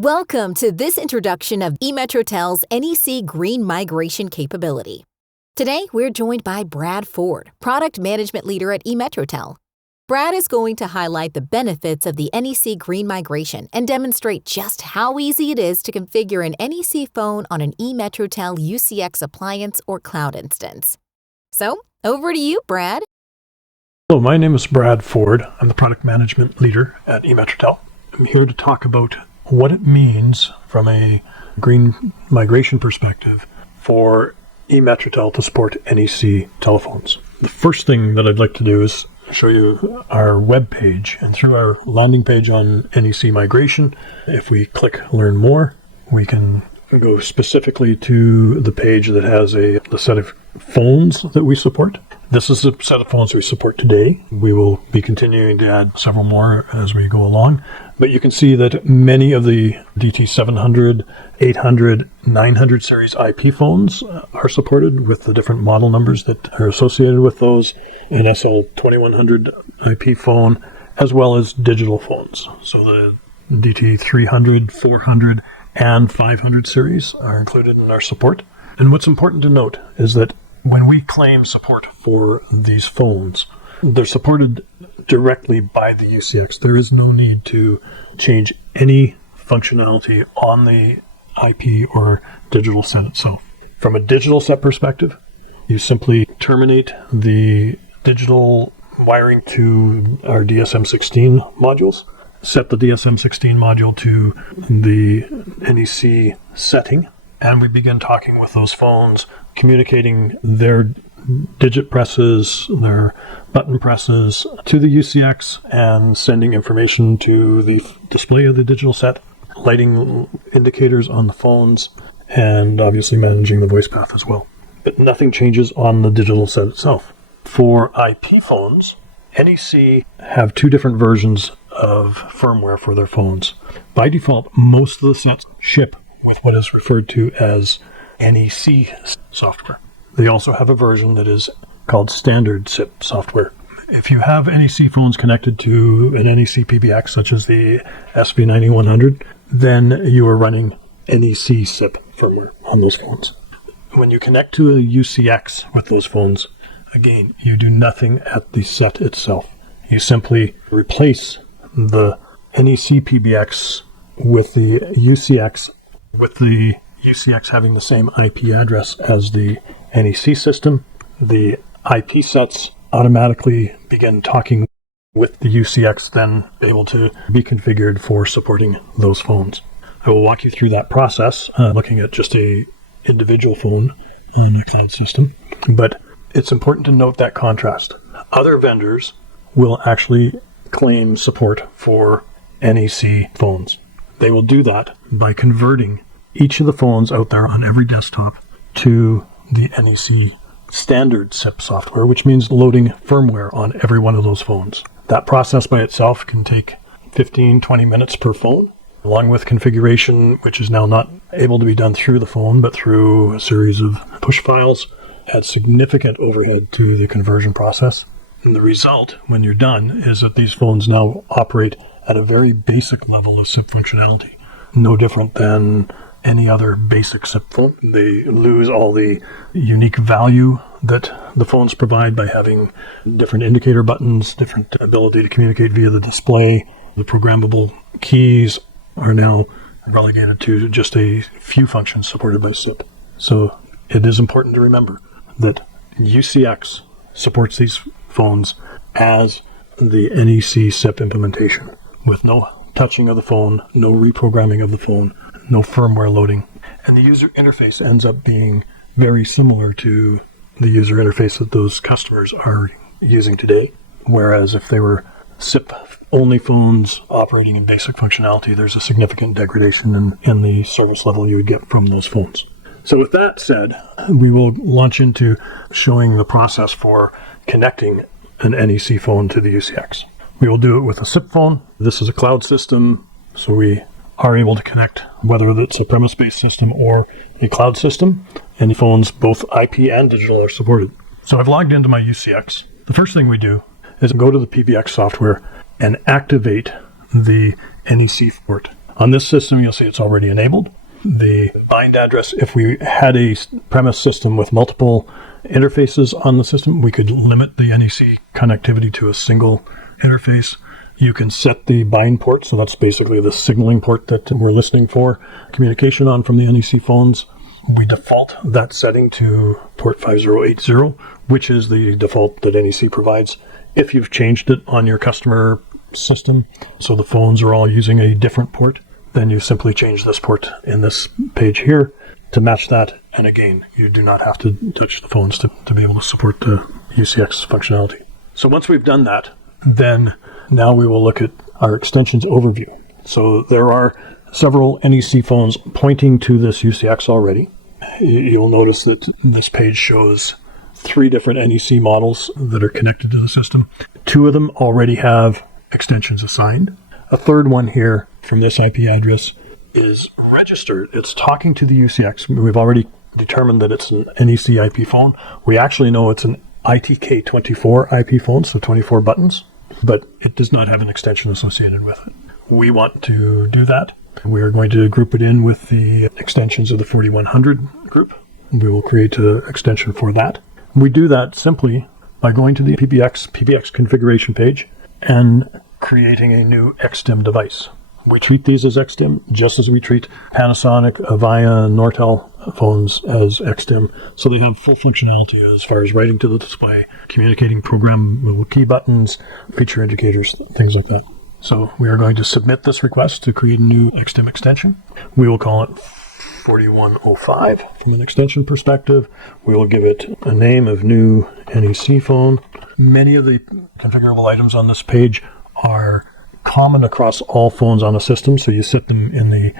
Welcome to this introduction of E-MetroTel's NEC Green Migration capability. Today, we're joined by Brad Ford, Product Management Leader at E-MetroTel. Brad is going to highlight the benefits of the NEC Green Migration and demonstrate just how easy it is to configure an NEC phone on an E-MetroTel UCX appliance or cloud instance. So, over to you, Brad. Hello, my name is Brad Ford. I'm the Product Management Leader at E-MetroTel. I'm here to talk about what it means from a green migration perspective for E-MetroTel to support NEC telephones. The first thing that I'd like to do is show you our web page, and through our landing page on NEC migration, if we click Learn More, we can go specifically to the page that has the set of phones that we support. This is the set of phones we support today. We will be continuing to add several more as we go along. But you can see that many of the DT 700, 800, 900 series IP phones are supported with the different model numbers that are associated with those, an SL 2100 IP phone, as well as digital phones. So the DT 300, 400, and 500 series are included in our support. And what's important to note is that when we claim support for these phones, they're supported directly by the UCX. There is no need to change any functionality on the IP or digital set itself. From a digital set perspective, you simply terminate the digital wiring to our DSM-16 modules, set the DSM-16 module to the NEC setting, and we begin talking with those phones, communicating their digit presses, their button presses to the UCX, and sending information to the display of the digital set, lighting indicators on the phones, and obviously managing the voice path as well. But nothing changes on the digital set itself. For IP phones, NEC have two different versions of firmware for their phones. By default, most of the sets ship with what is referred to as NEC software. They also have a version that is called standard SIP software. If you have NEC phones connected to an NEC PBX, such as the SV9100, then you are running NEC SIP firmware on those phones. When you connect to a UCX with those phones, again, you do nothing at the set itself. You simply replace the NEC PBX with the UCX, with the UCX having the same IP address as the NEC system. The IP sets automatically begin talking with the UCX, then able to be configured for supporting those phones. I will walk you through that process, looking at just a individual phone on a cloud system. But it's important to note that contrast. Other vendors will actually claim support for NEC phones. They will do that by converting each of the phones out there on every desktop to the NEC standard SIP software, which means loading firmware on every one of those phones. That process by itself can take 15-20 minutes per phone, along with configuration, which is now not able to be done through the phone, but through a series of push files, adds significant overhead to the conversion process. And the result, when you're done, is that these phones now operate at a very basic level of SIP functionality, no different than any other basic SIP phone. They lose all the unique value that the phones provide by having different indicator buttons, different ability to communicate via the display. The programmable keys are now relegated to just a few functions supported by SIP. So it is important to remember that UCX supports these phones as the NEC SIP implementation, with no touching of the phone, no reprogramming of the phone, no firmware loading. And the user interface ends up being very similar to the user interface that those customers are using today. Whereas if they were SIP-only phones operating in basic functionality, there's a significant degradation in the service level you would get from those phones. So with that said, we will launch into showing the process for connecting an NEC phone to the UCX. We will do it with a SIP phone. This is a cloud system, so we are able to connect whether it's a premise-based system or a cloud system. And phones, both IP and digital, are supported. So I've logged into my UCX. The first thing we do is go to the PBX software and activate the NEC port On this system, you'll see it's already enabled. The bind address, if we had a premise system with multiple interfaces on the system, we could limit the NEC connectivity to a single interface. You can set the bind port, so that's basically the signaling port that we're listening for communication on from the NEC phones. We default that setting to port 5080, which is the default that NEC provides. If you've changed it on your customer system, so the phones are all using a different port, then you simply change this port in this page here to match that. And again, you do not have to touch the phones to be able to support the UCX functionality. So once we've done that, then now we will look at our extensions overview. So there are several NEC phones pointing to this UCX already. You'll notice that this page shows 3 different NEC models that are connected to the system. 2 of them already have extensions assigned. A third one here from this IP address is registered. It's talking to the UCX. We've already determined that it's an NEC IP phone. We actually know it's an ITK24 IP phone, so 24 buttons, but it does not have an extension associated with it. We want to do that. We are going to group it in with the extensions of the 4100 group. We will create an extension for that. We do that simply by going to the PBX configuration page and creating a new XSTIM device. We treat these as XSTIM just as we treat Panasonic, Avaya, Nortel phones as XSTIM. So they have full functionality as far as writing to the display, communicating programmable key buttons, feature indicators, things like that. So we are going to submit this request to create a new XSTIM extension. We will call it 4105 from an extension perspective. We will give it a name of new NEC phone. Many of the configurable items on this page are common across all phones on a system, so you set them in the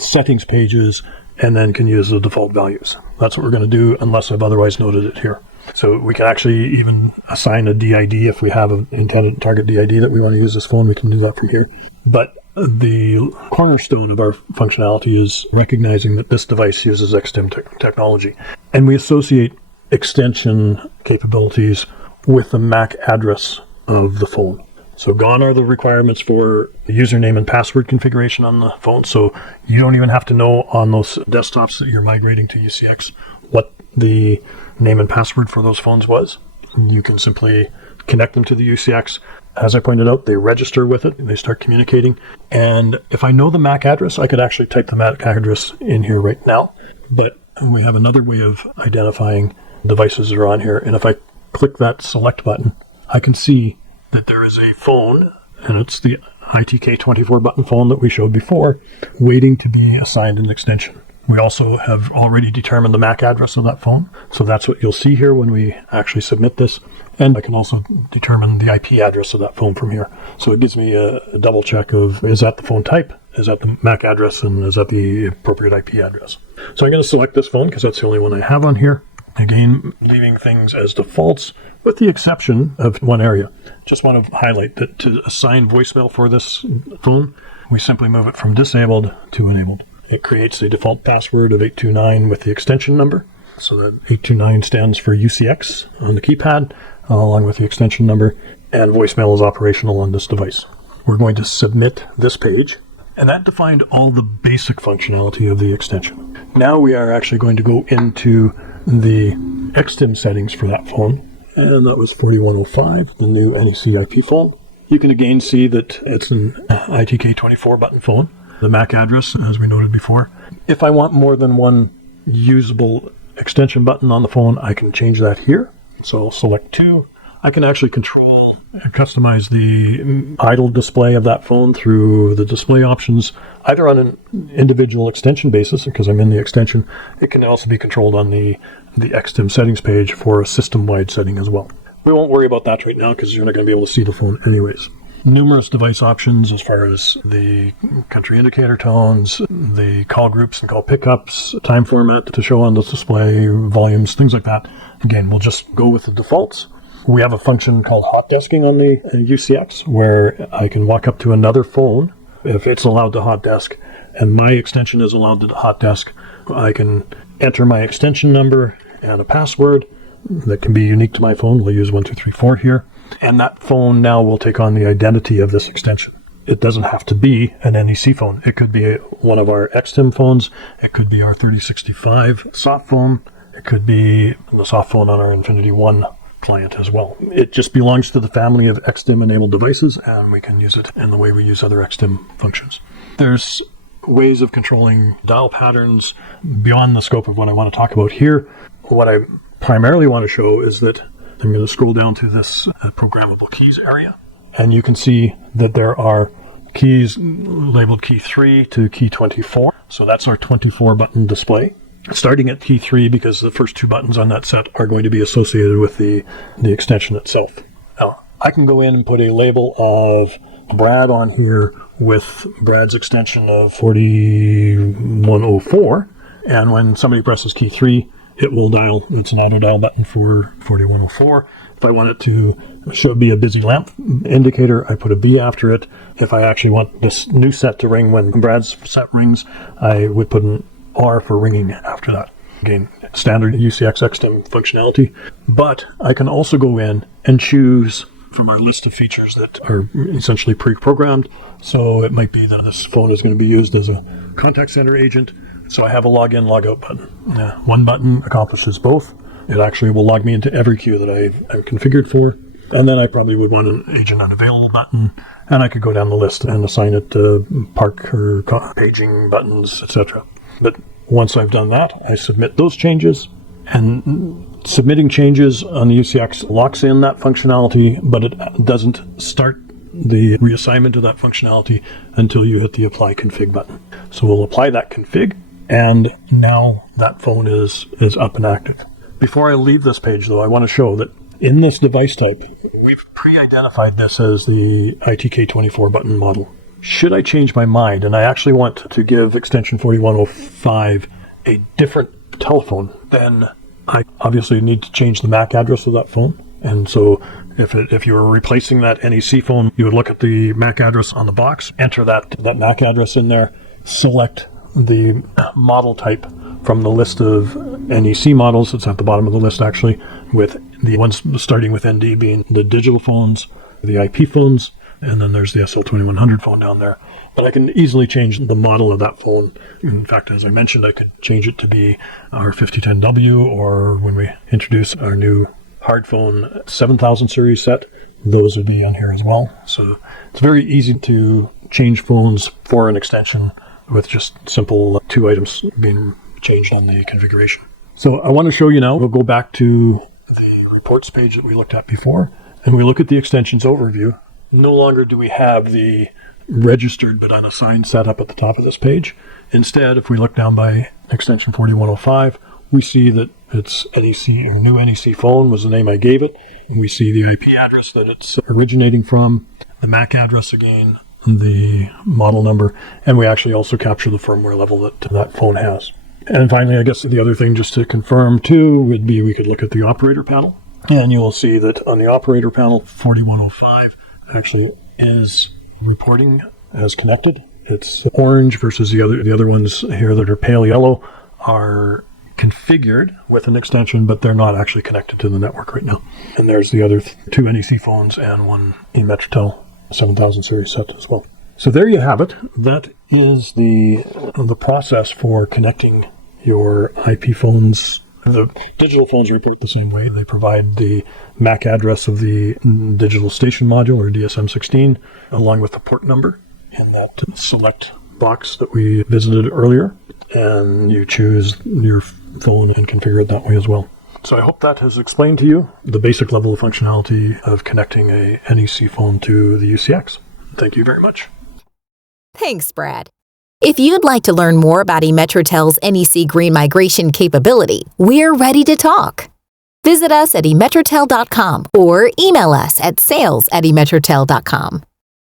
settings pages and then can use the default values. That's what we're going to do unless I've otherwise noted it here. So we can actually even assign a DID if we have an intended target DID that we want to use this phone. We can do that from here. But the cornerstone of our functionality is recognizing that this device uses XSTIM technology. And we associate extension capabilities with the MAC address of the phone. So gone are the requirements for username and password configuration on the phone. So you don't even have to know on those desktops that you're migrating to UCX what the name and password for those phones was. You can simply connect them to the UCX. As I pointed out, they register with it and they start communicating. And if I know the MAC address, I could actually type the MAC address in here right now. But we have another way of identifying devices that are on here. And if I click that select button, I can see that there is a phone, and it's the ITK24 button phone that we showed before, waiting to be assigned an extension. We also have already determined the MAC address of that phone, so that's what you'll see here when we actually submit this. And I can also determine the IP address of that phone from here. So it gives me a double check of, is that the phone type, is that the MAC address, and is that the appropriate IP address. So I'm going to select this phone because that's the only one I have on here. Again, leaving things as defaults, with the exception of one area. Just want to highlight that to assign voicemail for this phone, we simply move it from disabled to enabled. It creates a default password of 829 with the extension number. So that 829 stands for UCX on the keypad, along with the extension number, and voicemail is operational on this device. We're going to submit this page, and that defined all the basic functionality of the extension. Now we are actually going to go into the XSTIM settings for that phone, and that was 4105, the new NEC IP phone. You can again see that it's an ITK24 button phone. The MAC address, as we noted before. If I want more than one usable extension button on the phone, I can change that here. So I'll select 2. I can actually control and customize the idle display of that phone through the display options, either on an individual extension basis, because I'm in the extension. It can also be controlled on the XSTIM settings page for a system-wide setting as well. We won't worry about that right now because you're not going to be able to see the phone anyways. Numerous device options as far as the country indicator tones, the call groups and call pickups, time format to show on the display, volumes, things like that. Again, we'll just go with the defaults. We have a function called hot desking on the UCX where I can walk up to another phone if it's allowed to hot desk and my extension is allowed to hot desk. I can enter my extension number and a password that can be unique to my phone. We'll use 1234 here. And that phone now will take on the identity of this extension. it doesn't have to be an NEC phone. It could be one of our XSTIM phones. It could be our 3065 soft phone. It could be the soft phone on our Infinity One client as well. It just belongs to the family of XSTIM enabled devices, and we can use it in the way we use other XSTIM functions. There's ways of controlling dial patterns beyond the scope of what I want to talk about here. What I primarily want to show is that I'm going to scroll down to this programmable keys area, and you can see that there are keys labeled key 3 to key 24. So that's our 24 button display. Starting at key 3, because the first 2 buttons on that set are going to be associated with the extension itself. Now, I can go in and put a label of Brad on here with Brad's extension of 4104, and when somebody presses key 3, it will dial. It's an auto dial button for 4104. If I want it to be a busy lamp indicator, I put a B after it. If I actually want this new set to ring when Brad's set rings, I would put an R for ringing after that. Again, standard UCX XSTIM functionality. But I can also go in and choose from our list of features that are essentially pre-programmed. So it might be that this phone is going to be used as a contact center agent. So I have a login, logout button. One button accomplishes both. It actually will log me into every queue that I've configured for. And then I probably would want an agent unavailable button, and I could go down the list and assign it park or paging buttons, etc. But once I've done that, I submit those changes, and submitting changes on the UCX locks in that functionality, but it doesn't start the reassignment of that functionality until you hit the apply config button. So we'll apply that config, and now that phone is up and active. Before I leave this page, though, I want to show that in this device type, we've pre-identified this as the ITK24 button model. Should I change my mind, and I actually want to give extension 4105 a different telephone, then I obviously need to change the MAC address of that phone. And so if you were replacing that NEC phone, you would look at the MAC address on the box, enter that MAC address in there, select the model type from the list of NEC models. It's at the bottom of the list, actually, with the ones starting with ND being the digital phones, the IP phones, and then there's the SL2100 phone down there. But I can easily change the model of that phone. In fact, as I mentioned, I could change it to be our 5010W, or when we introduce our new hard phone 7000 series set, those would be on here as well. So it's very easy to change phones for an extension with just simple 2 items being changed on the configuration. So I want to show you now, we'll go back to the reports page that we looked at before, and we look at the extensions overview. No longer do we have the registered but unassigned setup at the top of this page. Instead, if we look down by extension 4105, we see that it's NEC, or new NEC phone was the name I gave it. And we see the IP address that it's originating from, the MAC address again, the model number, and we actually also capture the firmware level that that phone has. And finally, I guess the other thing just to confirm too would be we could look at the operator panel, and you will see that on the operator panel, 4105 actually is reporting as connected. It's orange versus the other ones here that are pale yellow are configured with an extension, but they're not actually connected to the network right now. And there's the other 2 NEC phones and 1 E-MetroTel 7000 series set as well. So there you have it. That is the process for connecting your IP phones. The digital phones report the same way. They provide the MAC address of the digital station module, or DSM16, along with the port number in that select box that we visited earlier, and you choose your phone and configure it that way as well. So I hope that has explained to you the basic level of functionality of connecting a NEC phone to the UCX. Thank you very much. Thanks, Brad. If you'd like to learn more about EMetroTel's NEC Green migration capability, we're ready to talk. Visit us at EMetroTel.com or email us at sales@EMetroTel.com.